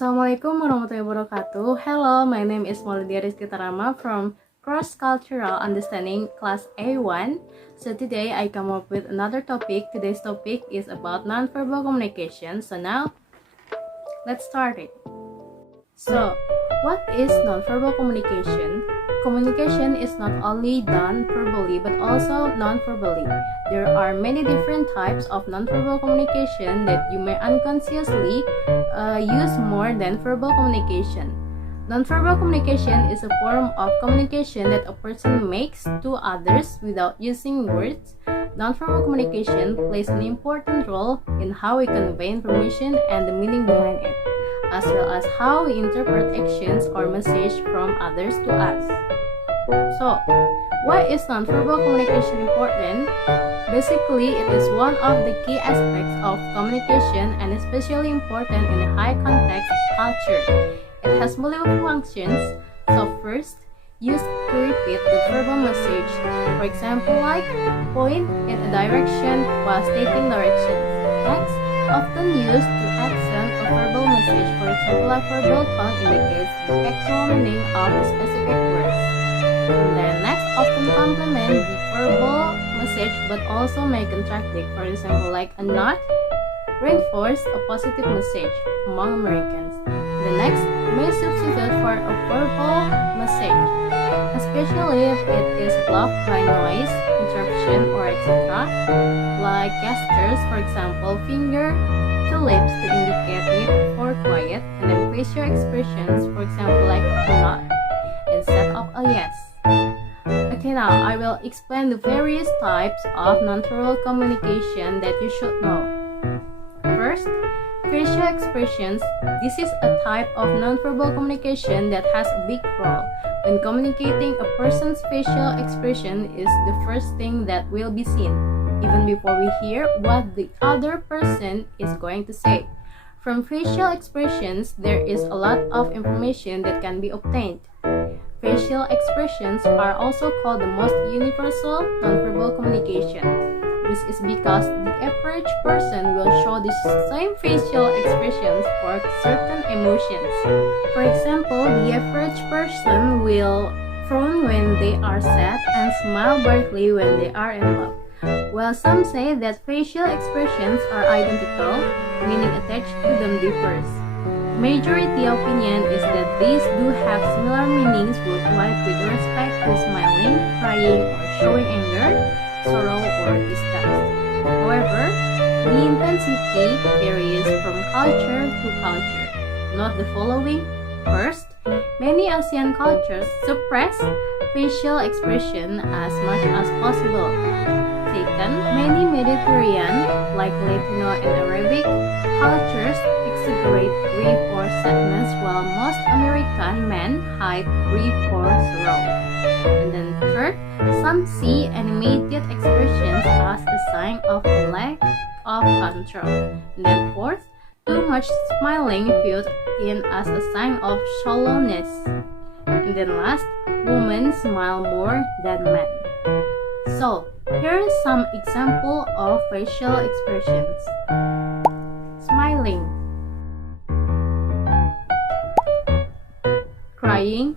Assalamualaikum warahmatullahi wabarakatuh. Hello, my name is Maulidia Rezqita from Cross Cultural Understanding Class A1. So today I come up with another topic. Today's topic is about nonverbal communication. So now, let's start it. So, what is nonverbal communication? Communication is not only done verbally but also non-verbally. There are many different types of nonverbal communication that you may unconsciously use more than verbal communication. Nonverbal communication is a form of communication that a person makes to others without using words. Nonverbal communication plays an important role in how we convey information and the meaning behind it, as well as how we interpret actions or messages from others to us. So, why is nonverbal communication important? Basically, it is one of the key aspects of communication and especially important in a high context culture. It has multiple functions. So first, used to repeat the verbal message. For example, like point in a direction while stating directions. Next, often used to accent a verbal message. For example, a verbal tone indicates the actual meaning of a specific word. And then next, often complement the verbal message but also may contradict. For example, like a nod reinforce a positive message among Americans. The next may substitute for a verbal message, especially if it is blocked by noise, interruption, or etc. Like gestures, for example, finger to lips to indicate need for quiet, and then facial expressions, for example, like a nod instead of a yes. Okay, now I will explain the various types of nonverbal communication that you should know. First, facial expressions. This is a type of nonverbal communication that has a big role. When communicating, a person's facial expression is the first thing that will be seen, even before we hear what the other person is going to say. From facial expressions, there is a lot of information that can be obtained. Facial expressions are also called the most universal nonverbal communication. This is because the average person will show the same facial expressions for certain emotions. For example, the average person will frown when they are sad and smile brightly when they are in love. While some say that facial expressions are identical, meaning attached to them differs. Majority opinion is that these do have similar meanings worldwide with respect to smiling, crying, or showing anger, sorrow, or disgust. However, the intensity varies from culture to culture. Note the following. First, many Asian cultures suppress facial expression as much as possible. Second, many Mediterranean, like Latino and Arabic, cultures exaggerate grief or sadness, while most American men hide grief or sorrow. And then third, some see animated expressions as a sign of a lack of control. And then fourth, too much smiling viewed in as a sign of shallowness. And then last, women smile more than men. So, here is some example of facial expressions. Smiling, crying,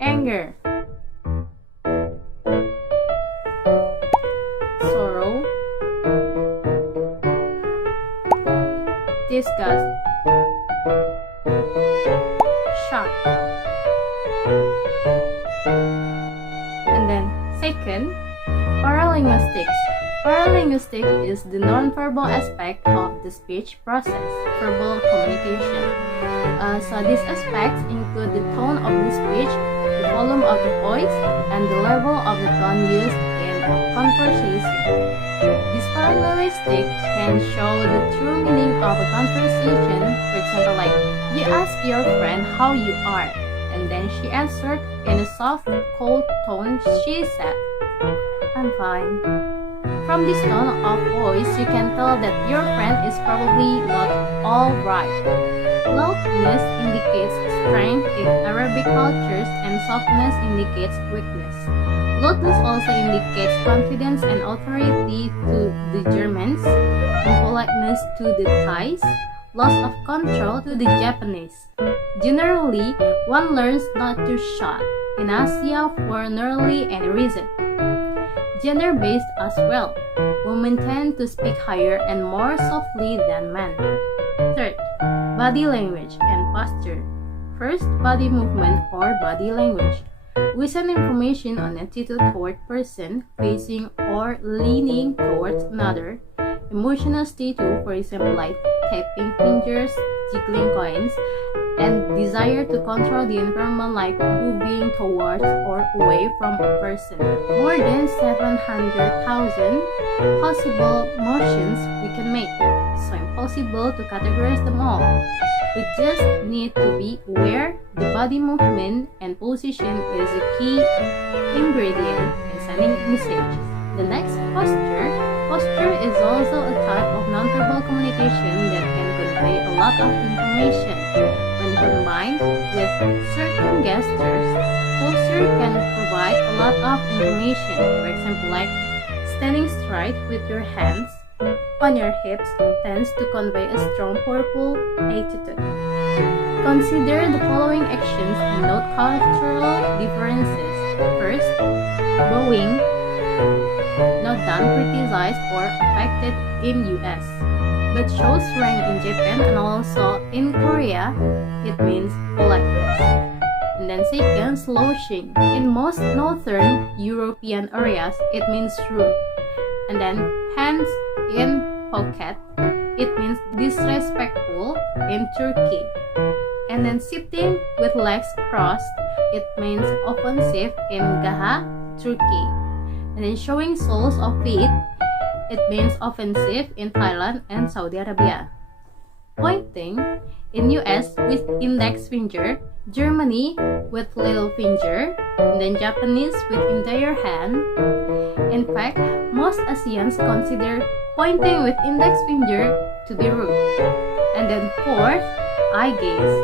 anger, sorrow, disgust, shock. And then second, paralinguistics. Paralinguistics is the nonverbal aspect of the speech process, verbal communication. So these aspects include the tone of the speech, the volume of the voice, and the level of the tone used in a conversation. This paralinguistic can show the true meaning of a conversation. For example, like you ask your friend how you are, and then she answered in a soft, cold tone. She said, "I'm fine." From this tone of voice, you can tell that your friend is probably not all right. Loudness indicates strength in Arabic cultures and softness indicates weakness. Lewdness also indicates confidence and authority to the Germans, impoliteness to the Thais, loss of control to the Japanese. Generally, one learns not to shout in Asia for nearly any reason. Gender-based as well. Women tend to speak higher and more softly than men. Third, body language and posture. First, body movement or body language. We send information on attitude toward person, facing or leaning towards another. Emotional state too, for example, like tapping fingers, jiggling coins, and desire to control the environment like moving towards or away from a person. More than 700,000 possible motions we can make, so impossible to categorize them all. We just need to be aware the body movement and position is a key ingredient in sending messages. The next, posture. Posture is also a type of nonverbal communication that can convey a lot of information. When combined with certain gestures, posture can provide a lot of information. For example, like standing straight with your hands on your hips tends to convey a strong, powerful attitude. Consider the following actions and note cultural differences. First, bowing, not done, criticized, or affected in US, but shows rank in Japan and also in Korea. It means politeness. And then second, slouching. In most northern European areas, it means rude. And then hands in pocket, it means disrespectful in Turkey. And then sitting with legs crossed, it means offensive in Gaha, Turkey. And then showing soles of feet, it means offensive in Thailand and Saudi Arabia. Pointing in US with index finger, Germany with little finger, and then Japanese with entire hand. In fact, most Asians consider pointing with index finger to be rude. And then fourth, eye gaze.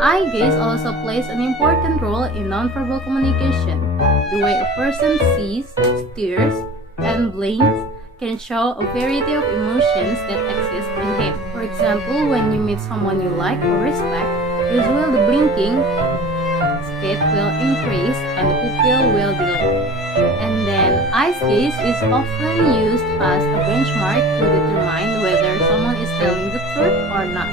Eye gaze also plays an important role in nonverbal communication. The way a person sees, stares, and blinks can show a variety of emotions that exist in him. For example, when you meet someone you like or respect, usually the blinking speed will increase and the pupil will dilate. And then eye gaze is often used as a benchmark to determine whether someone is telling the truth or not.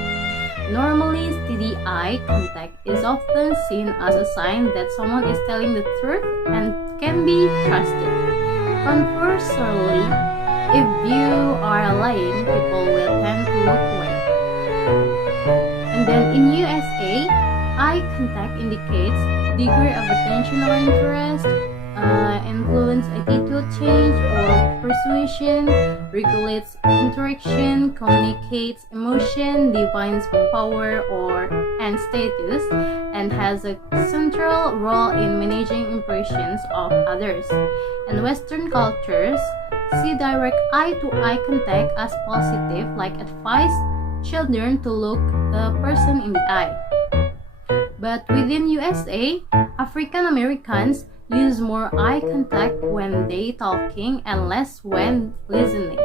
Normally, steady eye contact is often seen as a sign that someone is telling the truth and can be trusted. Conversely, if you are lying, people will tend to look away. And then in USA, eye contact indicates degree of attention or interest, influence attitude change or persuasion, regulates interaction, communicates emotion, defines power and status, and has a central role in managing impressions of others. In Western cultures, see direct eye-to-eye contact as positive, like advise children to look the person in the eye. But within USA, African Americans use more eye contact when they talking and less when listening,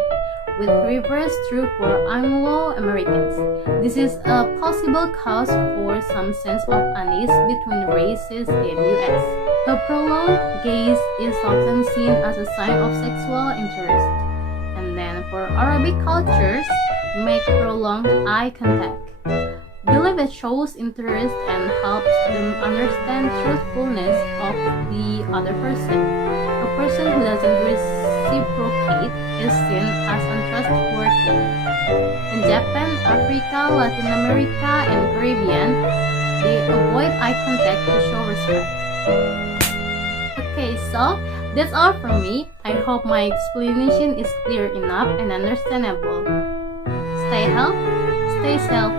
with reverse true for Anglo-Americans. This is a possible cause for some sense of unease between races in US. A prolonged gaze is often seen as a sign of sexual interest. And then for Arabic cultures, make prolonged eye contact. Believe it shows interest and helps them understand truthfulness of the other person. A person who doesn't reciprocate is seen as untrustworthy. In Japan, Africa, Latin America, and Caribbean, they avoid eye contact to show respect. Okay, so that's all from me. I hope my explanation is clear enough and understandable. Stay healthy, stay safe,